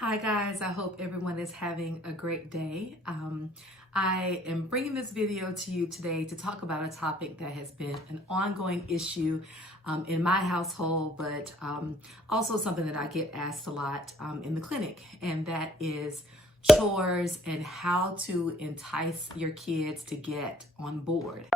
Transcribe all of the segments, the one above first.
Hi guys, I hope everyone is having a great day. I am bringing this video to you today to talk about a topic that has been an ongoing issue in my household, but also something that I get asked a lot in the clinic, and that is chores and how to entice your kids to get on board.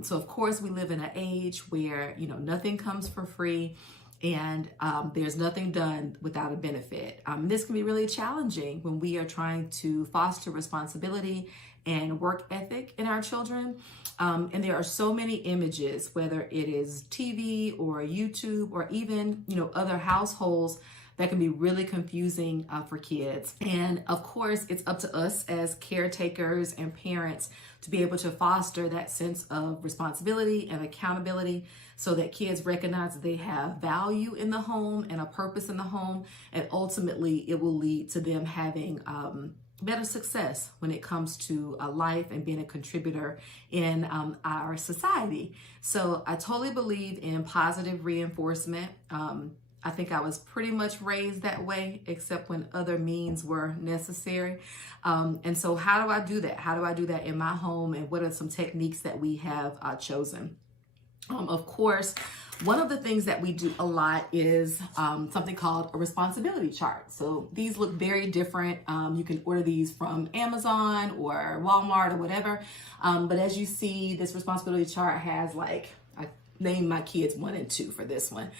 So of course we live in an age where, nothing comes for free and there's nothing done without a benefit. This can be really challenging when we are trying to foster responsibility and work ethic in our children. And there are so many images, whether it is TV or YouTube or even, other households that can be really confusing for kids. And of course, it's up to us as caretakers and parents to be able to foster that sense of responsibility and accountability so that kids recognize that they have value in the home and a purpose in the home. And ultimately, it will lead to them having better success when it comes to life and being a contributor in our society. So I totally believe in positive reinforcement. I think I was pretty much raised that way, except when other means were necessary. And so how do I do that? How do I do that in my home? And what are some techniques that we have chosen? Of course, one of the things that we do a lot is something called a responsibility chart. So these look very different. You can order these from Amazon or Walmart or whatever. But as you see, this responsibility chart has name my kids 1 and 2 for this one.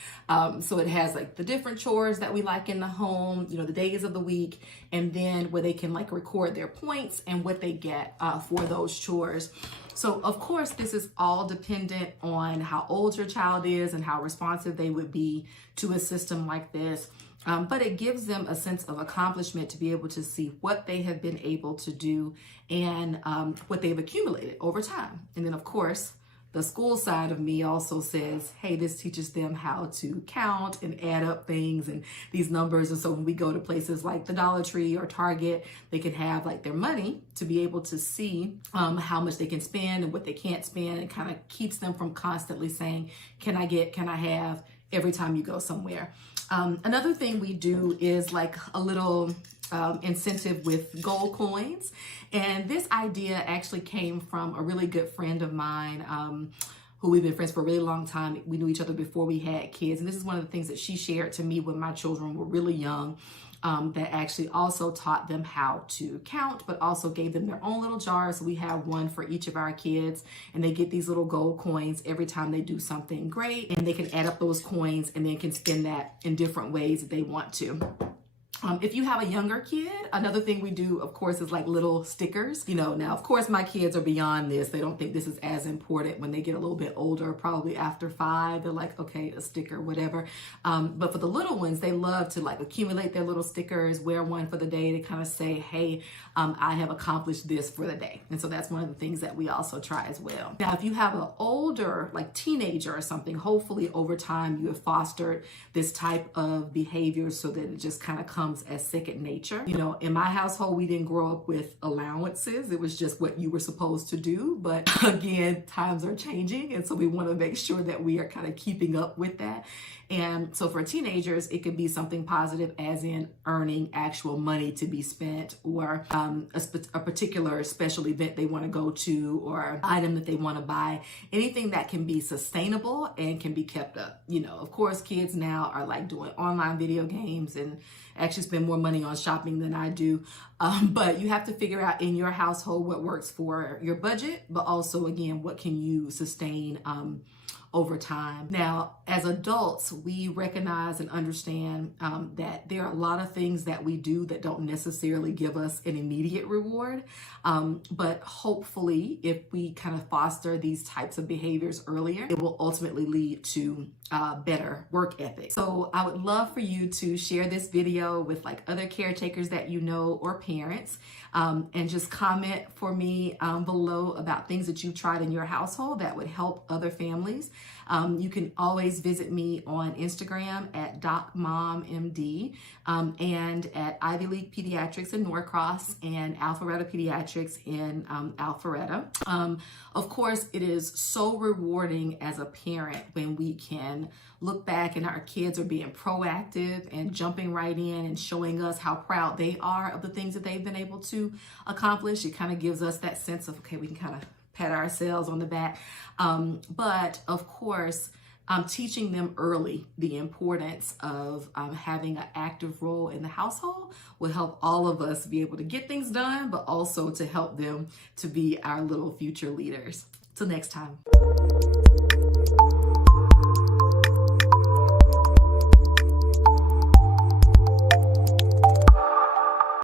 So it has the different chores that we like in the home, the days of the week, and then where they can record their points and what they get for those chores. So of course, this is all dependent on how old your child is and how responsive they would be to a system like this. But it gives them a sense of accomplishment to be able to see what they have been able to do and what they've accumulated over time. And then of course, the school side of me also says, hey, this teaches them how to count and add up things and these numbers. And so when we go to places like the Dollar Tree or Target, they can have their money to be able to see how much they can spend and what they can't spend, and kind of keeps them from constantly saying, can I have every time you go somewhere. Another thing we do is a little incentive with gold coins. And this idea actually came from a really good friend of mine who we've been friends for a really long time. We knew each other before we had kids. And this is one of the things that she shared to me when my children were really young, that actually also taught them how to count, but also gave them their own little jars. So we have one for each of our kids, and they get these little gold coins every time they do something great, and they can add up those coins and then can spend that in different ways that they want to. If you have a younger kid, another thing we do, of course, is little stickers. Now, of course, my kids are beyond this. They don't think this is as important when they get a little bit older, probably after 5. They're like, okay, a sticker, whatever. But for the little ones, they love to accumulate their little stickers, wear one for the day to kind of say, hey, I have accomplished this for the day. And so that's one of the things that we also try as well. Now, if you have an older, teenager or something, hopefully over time you have fostered this type of behavior so that it just kind of comes as second nature. In my household, we didn't grow up with allowances. It was just what you were supposed to do. But again, times are changing. And so we want to make sure that we are kind of keeping up with that. And so for teenagers, it could be something positive as in earning actual money to be spent, or a particular special event they want to go to, or item that they want to buy, anything that can be sustainable and can be kept up. Of course, kids now are doing online video games and actually spend more money on shopping than I do. But you have to figure out in your household what works for your budget, but also, again, what can you sustain over time. Now, as adults, we recognize and understand that there are a lot of things that we do that don't necessarily give us an immediate reward. But hopefully, if we kind of foster these types of behaviors earlier, it will ultimately lead to better work ethic. So I would love for you to share this video with other caretakers that you know or parents, and just comment for me below about things that you've tried in your household that would help other families. You can always visit me on Instagram at docmomd, and at Ivy League Pediatrics in Norcross and Alpharetta Pediatrics in Alpharetta. Of course, it is so rewarding as a parent when we can look back and our kids are being proactive and jumping right in and showing us how proud they are of the things that they've been able to accomplish. It kind of gives us that sense of, okay, we can kind of pat ourselves on the back. But of course, teaching them early the importance of having an active role in the household will help all of us be able to get things done, but also to help them to be our little future leaders. Till next time.